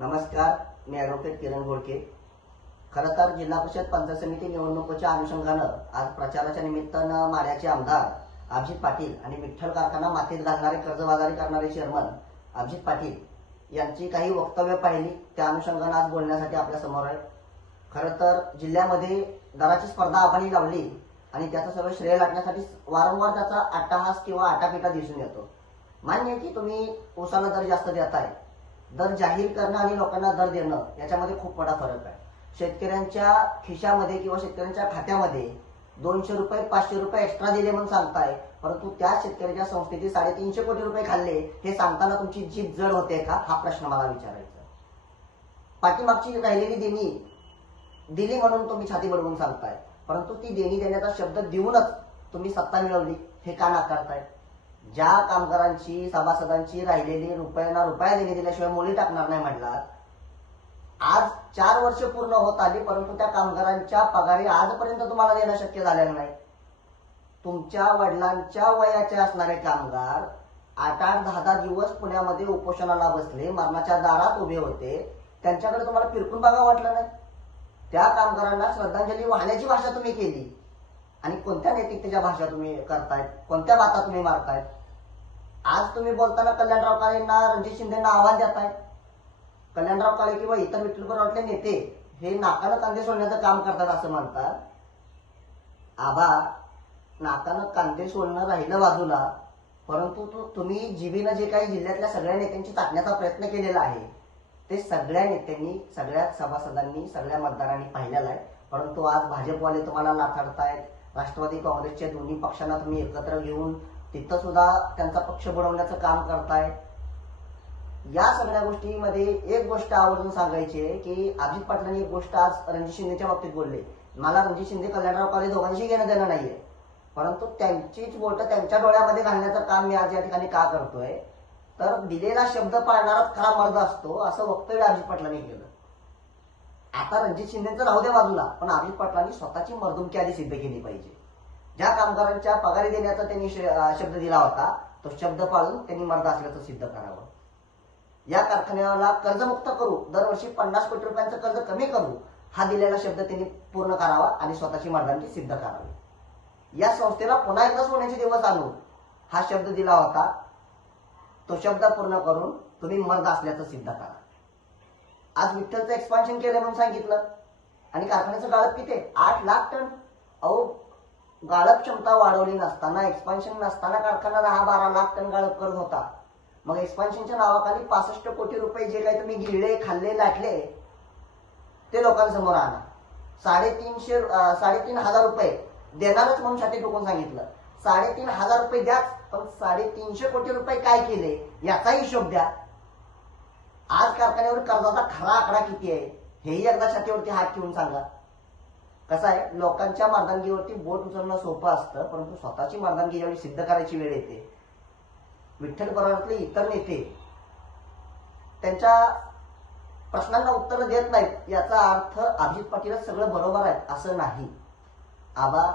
नमस्कार मी ॲडव्होकेट किरण घोडके. खरं तर जिल्हा परिषद पंचायत समिती निवडणुकीच्या अनुषंगानं आज प्रचाराच्या निमित्तानं माड्याचे आमदार अभिजित पाटील आणि विठ्ठल कारखाना मातीत घालणारे कर्जबाजारी करणारे चेअरमन अभिजित पाटील यांची काही वक्तव्य पाहिली. त्या अनुषंगानं आज बोलण्यासाठी आपल्यासमोर आहे. खरं तर जिल्ह्यामध्ये दराची स्पर्धा आपणही लावली आणि त्याचं सगळं श्रेय लागण्यासाठी वारंवार त्याचा आटाहास किंवा आटापिटा दिसून येतो. मान्य आहे की तुम्ही ऊसाला दर जास्त देताय. दर जाहीर करणं आणि लोकांना दर देणं याच्यामध्ये खूप मोठा फरक आहे. शेतकऱ्यांच्या खिशामध्ये किंवा शेतकऱ्यांच्या खात्यामध्ये दोनशे रुपये पाचशे रुपये एक्स्ट्रा दिले म्हणून सांगताय परंतु त्या शेतकऱ्याच्या संस्थेचे साडेतीनशे कोटी रुपये खाल्ले हे सांगताना तुमची जीभ जड होते का? हा प्रश्न मला विचारायचा पाठीमागची राहिलेली देणी दिली म्हणून तुम्ही छाती बडवून सांगताय परंतु ती देणी देण्याचा शब्द देऊनच तुम्ही सत्ता मिळवली हे का नाकारताय? ज्या कामगारांची सभासदांची राहिलेली रुपयांना रुपया देणे दिल्याशिवाय मुली टाकणार नाही म्हटलात आज चार वर्ष पूर्ण होत आली परंतु त्या कामगारांच्या पगारी आजपर्यंत तुम्हाला देणं शक्य झालेलं नाही. तुमच्या वडिलांच्या वयाचे असणारे कामगार आठ आठ दहा दहा दिवस पुण्यामध्ये उपोषणाला बसले मरणाच्या दारात उभे होते त्यांच्याकडे तुम्हाला फिरकून बघा वाटलं नाही. त्या कामगारांना श्रद्धांजली वाहण्याची भाषा तुम्ही केली. आणि कोणत्या नैतिकतेच्या भाषा तुम्ही करतायत? कोणत्या बाता तुम्ही मारतायत? आज तुम्ही बोलताना कल्याणराव काळेंना रणजित शिंदेना आव्हान देताय कल्याणराव काळे किंवा इतर विठ्ठलपुरातले नेते हे नाकानं कांदे सोडण्याचं काम करतात असं म्हणतात. आबा नाकानं कांदे सोडणं राहिलं बाजूला परंतु तो तुम्ही जीबीनं जे काही जिल्ह्यातल्या सगळ्या नेत्यांची टाकण्याचा प्रयत्न केलेला आहे ते सगळ्या नेत्यांनी सगळ्या सभासदांनी सगळ्या मतदारांनी पाहिलेलं आहे. परंतु आज भाजपवाले तुम्हाला नाकारतायत राष्ट्रवादी काँग्रेसच्या दोन्ही पक्षांना तुम्ही एकत्र घेऊन तिथं सुद्धा त्यांचा पक्ष बुडवण्याचं काम करताय. या सगळ्या गोष्टीमध्ये एक गोष्ट आवर्जून सांगायची आहे की अजित पाटलांनी एक गोष्ट आज रणजित शिंदेच्या बाबतीत बोलले. मला रणजित शिंदे कल्याणराव काळे दोघांशी घेणं देणं नाहीये. परंतु त्यांचीच बोट त्यांच्या डोळ्यामध्ये घालण्याचं काम मी आज या ठिकाणी का करतोय? तर दिलेला शब्द पाळणाराच खरा मर्द असतो असं वक्तव्य अजित पाटलांनी केलं. आता रणजित शिंदेचं राहू दे बाजूला. पण अजित पाटलांनी स्वतःची मर्दुमकी आधी सिद्ध केली पाहिजे. ज्या कामगारांच्या पगारी देण्याचा त्यांनी श- शब्द दिला होता तो शब्द पाळून त्यांनी मर्द असल्याचं सिद्ध करावं. या कारखान्याला कर्जमुक्त करू दरवर्षी पन्नास कोटी रुपयांचं कर्ज कमी करू हा दिलेला शब्द त्यांनी पूर्ण करावा आणि स्वतःची मर्दांची सिद्ध करावी. या संस्थेला पुन्हा एकदा सोन्याचे दिवस आणू हा शब्द दिला होता. तो शब्द पूर्ण करून तुम्ही मर्द असल्याचं सिद्ध करा. आज विठ्ठलचं एक्सपान्शन केलं म्हणून सांगितलं. आणि कारखान्याचं गाळप किती आहे? आठ लाख टन. अहो गाळप क्षमता वाढवली नसताना एक्सपान्शन नसताना कारखाना दहा बारा लाख टन गाळप करत होता. मग एक्सपान्शनच्या नावाखाली पासष्ट कोटी रुपये जे काही तुम्ही गिळले खाल्ले लाटले ते लोकांसमोर आणा साडेतीनशे साडेतीन हजार रुपये देणारच म्हणून छाती टोकून सांगितलं. साडेतीन हजार रुपये द्याच पण साडेतीनशे कोटी रुपये काय केले? याचा हिशोब द्या. आज कारखान्यावर कर्जाचा खरा आकडा किती आहे? हेही एकदा छातीवरती हात ठेवून सांगा. कसं आहे? लोकांच्या मर्दानगीवरती बोट उचलणं सोपं असतं परंतु स्वतःची मर्दानगी ज्यावेळी सिद्ध करायची वेळ येते विठ्ठल परिवारातले इतर नेते त्यांच्या प्रश्नांना उत्तरं देत नाहीत याचा अर्थ अभिजित पाटीलच सगळं बरोबर आहे असं नाही. आबा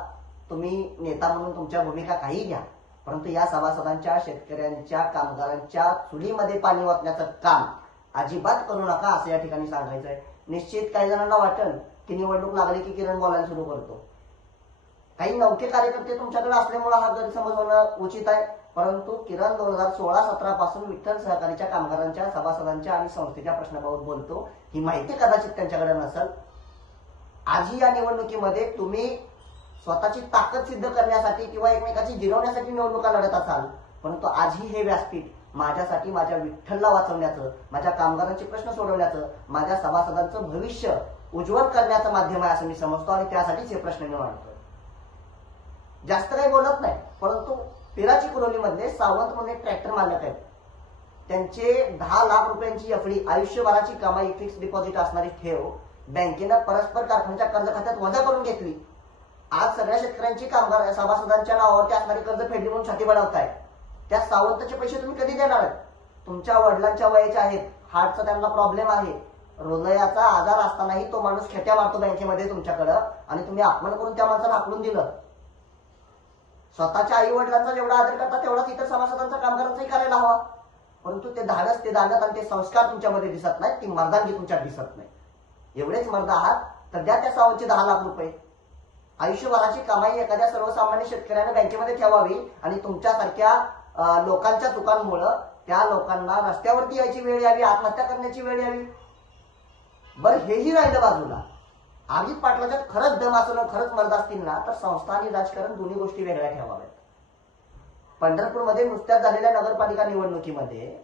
तुम्ही नेता म्हणून तुमच्या भूमिका काही घ्या परंतु या सभासदांच्या शेतकऱ्यांच्या कामगारांच्या चुलीमध्ये पाणी वाचण्याचं काम अजिबात करू नका असं या ठिकाणी सांगायचं आहे निश्चित काही जणांना वाटेल की निवडणूक लागली की किरण बोलायला सुरू करतो. काही नौके कार्यकर्ते तुमच्याकडे असल्यामुळे हा गैरसमज होणं उचित आहे. परंतु किरण दोन हजार सोळा सतरा पासून विठ्ठल सहकारीच्या कामगारांच्या सभासदांच्या आणि संस्थेच्या प्रश्नाबाबत बोलतो. ही माहिती कदाचित त्यांच्याकडे नसेल. आजही या निवडणुकीमध्ये तुम्ही स्वतःची ताकद सिद्ध करण्यासाठी किंवा एकमेकाची जिरवण्यासाठी निवडणुका लढत असाल. परंतु आजही हे व्यासपीठ माझ्यासाठी माझ्या विठ्ठलला वाचवण्याचं माझ्या कामगारांचे प्रश्न सोडवण्याचं माझ्या सभासदांचं भविष्य उज्ज्वल करण्याचं माध्यम आहे असं मी समजतो आणि त्यासाठीच हे प्रश्न मी मांडतोय. जास्त काही बोलत नाही परंतु पिराची कुरोलीमधले सावंत म्हणून एक ट्रॅक्टर मालक आहेत. त्यांचे दहा लाख रुपयांची एफडी आयुष्यभराची कमाई फिक्स डिपॉझिट असणारी ठेव बँकेनं परस्पर कारखान्याच्या कर्ज खात्यात वजा करून घेतली. आज सगळ्या शेतकऱ्यांची कामगार सभासदांच्या नावावरती असणारी कर्ज फेडली म्हणून छाती बनवताय त्या सावंतचे पैसे तुम्ही कधी देणार आहेत? तुमच्या वडिलांच्या वयाचे आहेत. हार्टचा त्यांना प्रॉब्लेम आहे. हृदयाचा आजार असतानाही तो माणूस खेट्या मारतो बँकेमध्ये तुमच्याकडं आणि तुम्ही अपमान करून त्या माणसाला आकलून दिलं. स्वतःच्या आई वडिलांचा जेवढा आदर करता तेवढाच इतर सभासदांचा कामगारांचाही करायला हवा. परंतु ते धाडस ते दानत आणि ते संस्कार तुमच्यामध्ये दिसत नाहीत ती मर्दानगी तुमच्यात दिसत नाही. एवढेच मर्द आहात तर द्या त्या सावंतचे दहा लाख रुपये. आयुष्यभराची कमाई एखाद्या सर्वसामान्य शेतकऱ्याने बँकेमध्ये ठेवावी आणि तुमच्यासारख्या लोकांच्या चुकांमुळं त्या लोकांना रस्त्यावरती यायची वेळ यावी आत्महत्या करण्याची वेळ यावी. बरं हेही राहिलं बाजूला. अजित पाटलाच्यात खरंच दम असेल खरंच मर्द असतील ना तर संस्था आणि राजकारण दोन्ही गोष्टी वेगळ्या ठेवाव्यात. पंढरपूरमध्ये नुकत्याच झालेल्या नगरपालिका निवडणुकीमध्ये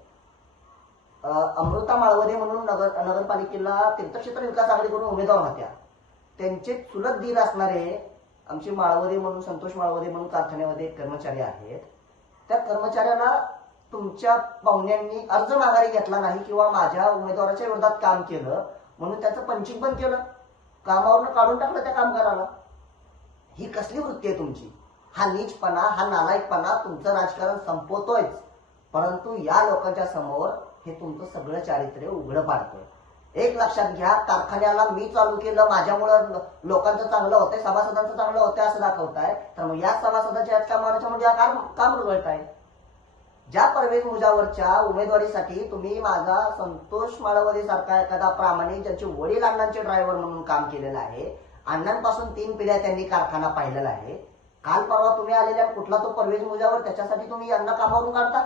अमृता माळवदे म्हणून नगर नगरपालिकेला तीर्थक्षेत्र विकास आघाडीकडून उमेदवार होत्या. त्यांचे चुलत दीर असणारे आमचे माळवदे म्हणून संतोष माळवदे म्हणून कारखान्यामध्ये कर्मचारी आहेत. त्या कर्मचाऱ्याला तुमच्या पाहुण्यांनी अर्ज माघारी घेतला नाही किंवा माझ्या उमेदवाराच्या विरोधात काम केलं म्हणून त्याचं पंचिंग पण केलं. कामावरनं काढून टाकलं त्या कामगाराला. ही कसली वृत्ती आहे तुमची? हा नीचपणा हा नालायकपणा तुमचं राजकारण संपवतोयच. परंतु या लोकांच्या समोर हे तुमचं सगळं चारित्र्य उघडं पाडतोय. एक लक्षात घ्या कारखान्याला मी चालू केलं माझ्यामुळं लोकांचं चांगलं होतंय सभासदांचं चांगलं होतंय असं दाखवताय. तर मग या सभासदाच्या याच कामाच्या म्हणजे या काम काम रुळताय ज्या परवेज मुजावरच्या उमेदवारीसाठी तुम्ही माझा संतोष माळवदे सारखा एखादा प्रामाणिक ज्यांचे वडील अण्णांचे ड्रायव्हर म्हणून काम केलेलं आहे अण्णांपासून तीन पिढ्या त्यांनी कारखाना पाहिलेला आहे. काल परवा तुम्ही आलेल्या कुठला तो परवेज मुजावर त्याच्यासाठी तुम्ही यांना कामावरून काढता?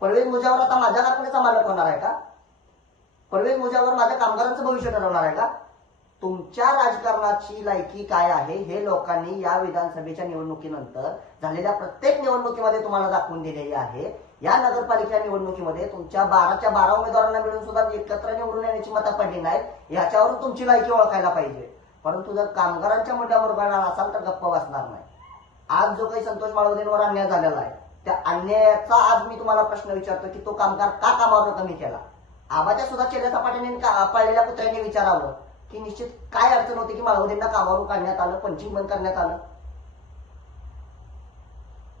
परवेज मुजावर आता माझ्या कारखान्याचा मालक होणार आहे का? परवेज मोजावर माझ्या कामगारांचं भविष्य ठरवणार आहे का? तुमच्या राजकारणाची लायकी काय आहे हे लोकांनी या विधानसभेच्या निवडणुकीनंतर झालेल्या प्रत्येक निवडणुकीमध्ये तुम्हाला दाखवून दिलेली आहे. या नगरपालिका निवडणुकीमध्ये तुमच्या बाराच्या बारा उमेदवारांना मिळून सुद्धा एकत्र निवडून येण्याची मतं पडली नाहीत. याच्यावरून तुमची लायकी ओळखायला पाहिजे. परंतु जर कामगारांच्या मुद्द्यावर मुरगाळणार असाल तर गप्प बसणार नाही. आज जो काही संतोष माळवदेंवर अन्याय झालेला आहे त्या अन्यायाचा आज मी तुम्हाला प्रश्न विचारतो की तो कामगार का कामावर कमी केला? आबाच्या सुद्धा चेल्या सपाट्याने का- पाळलेल्या कुत्र्याने विचारावं. की निश्चित काय अडचण होती की माळवदेंना कामावरून काढण्यात आलं पंचिंग बंद करण्यात आलं?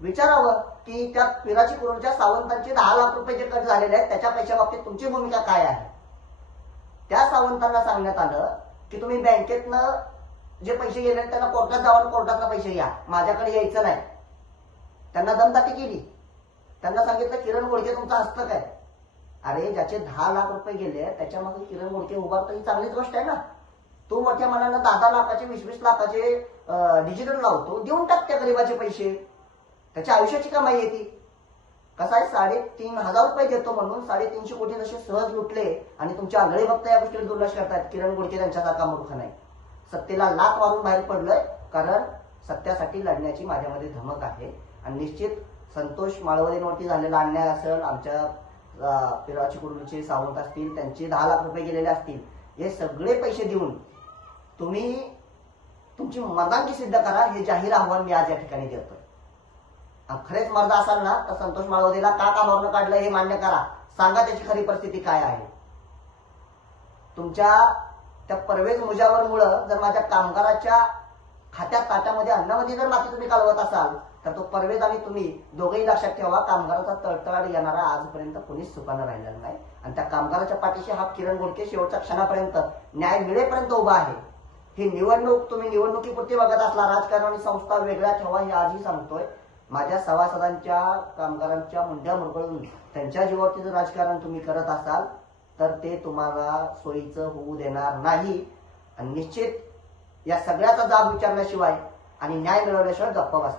विचारावं की त्या पिराची कुरूच्या सावंतांचे दहा लाख रुपये जे कट झालेले आहेत त्याच्या पैशा बाबतीत तुमची भूमिका काय आहे? त्या सावंतांना सांगण्यात आलं की तुम्ही बँकेतनं जे पैसे गेले त्यांना कोर्टात जाऊन कोर्टातला पैसे घ्या. माझ्याकडे यायचं नाही. त्यांना दमदाटी केली. त्यांना सांगितलं किरण गोळके तुमचा हस्तक आहे. अरे ज्याचे दहा लाख रुपये गेले त्याच्यामध्ये किरण गोडके उभारता ही चांगलीच गोष्ट आहे ना. तो मोठ्या मनानं दहा दहा लाखाचे वीस वीस लाखाचे डिजिटल लावतो देऊन टाक त्या गरीबाचे पैसे. त्याच्या आयुष्याची कमाई येते कसं आहे? साडेतीन हजार रुपये देतो म्हणून साडेतीनशे कोटी जसे सहज लुटले आणि तुमच्या आंधळे भक्त या गोष्टीला दुर्लक्ष करतात. किरण गोडके त्यांच्यासारखा मूर्ख नाही. सत्तेला लात मारून बाहेर पडलोय कारण सत्यासाठी लढण्याची माझ्यामध्ये धमक आहे. आणि निश्चित संतोष माळवदेंवरती झालेला अन्याय असेल आमच्या अं, पिराची सावंत असतील त्यांचे दहा लाख रुपये गेलेले असतील हे सगळे पैसे देऊन तुम्ही तुमची मर्दांची सिद्ध करा हे जाहीर आव्हान मी आज या ठिकाणी देतोय. खरेच मर्द असाल ना तर संतोष माळवदेला का कामावरनं काढलं हे मान्य करा. सांगा त्याची खरी परिस्थिती काय आहे. तुमच्या त्या परवेज मुजावरमुळं जर माझ्या कामगाराच्या खात्यात ताट्यामध्ये अन्नामध्ये जर माती तुम्ही कालवत असाल तर तो परवेज आणि तुम्ही दोघेही लक्षात ठेवा. कामगाराचा तळतळाट येणारा आजपर्यंत कोणीच सुखानं राहिलेला नाही. आणि त्या कामगाराच्या पाठीशी हा किरण गोडके शेवटच्या क्षणापर्यंत न्याय मिळेपर्यंत उभा आहे. ही निवडणूक तुम्ही निवडणुकीपुरती बघत असला राजकारण आणि संस्था वेगळ्या ठेवा हे आजही सांगतोय. माझ्या सभासदांच्या कामगारांच्या मुंड्या मुरगळून त्यांच्या जीवावरती जर राजकारण तुम्ही करत असाल तर ते तुम्हाला सोयीचं होऊ देणार नाही. आणि निश्चित या सगळ्याचा जाब विचारल्याशिवाय आणि न्याय मिळवल्याशिवाय गप्प बस